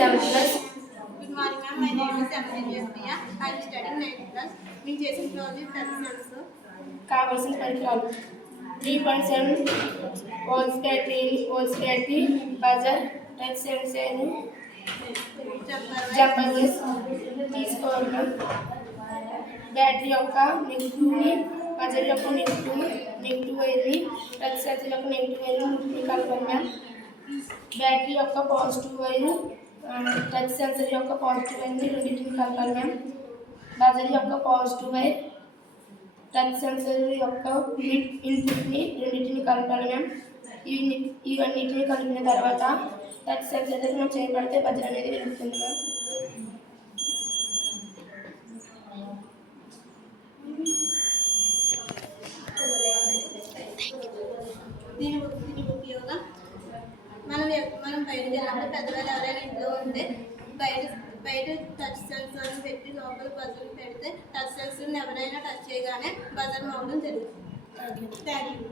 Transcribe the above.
7th class. Good morning, ma'am. My name is Ananya Priya. I am studying 9th class. We చేసిన project touch sensor. కావాల్సిన పరికరాలు 3.7 volts battery buzzer touch sensor jumper wires తీసుకోవడం battery యొక్క నెగిటివ్ని buzzer యొక్క negative వైర్ని touch sensor యొక్క negative వైర్ని కలపడం బ్యాటరీ యొక్క పాజిటివ్ వైర్ టచ్ సెన్సార్ యొక్క పాజిటివ్ వైర్ని రెండింటిని కలపాలి మ్యామ్ బజర్ యొక్క పాజిటివ్ వైర్ టచ్ సెన్సార్ యొక్క ఇన్పుట్ని రెండింటిని కలపాలి మ్యామ్ ఇవన్నిటిని కలిపిన తర్వాత టచ్ సెన్సార్ దగ్గర మనం చేయబడితే బజర్ అనేది వెలుగుతుంది మ్యామ్. దీని ఉపయోగం మనం బయటకు వెళ్ళినప్పుడు పెద్దవాళ్ళు ఎవరైనా ఇంట్లో ఉంటే బయట టచ్ సెన్సార్ పెట్టి లోపల బజర్ పెడితే టచ్ సెన్సార్ని ఎవరైనా టచ్ చేయగానే బజర్ మోగడం జరుగుతుంది. Thank you.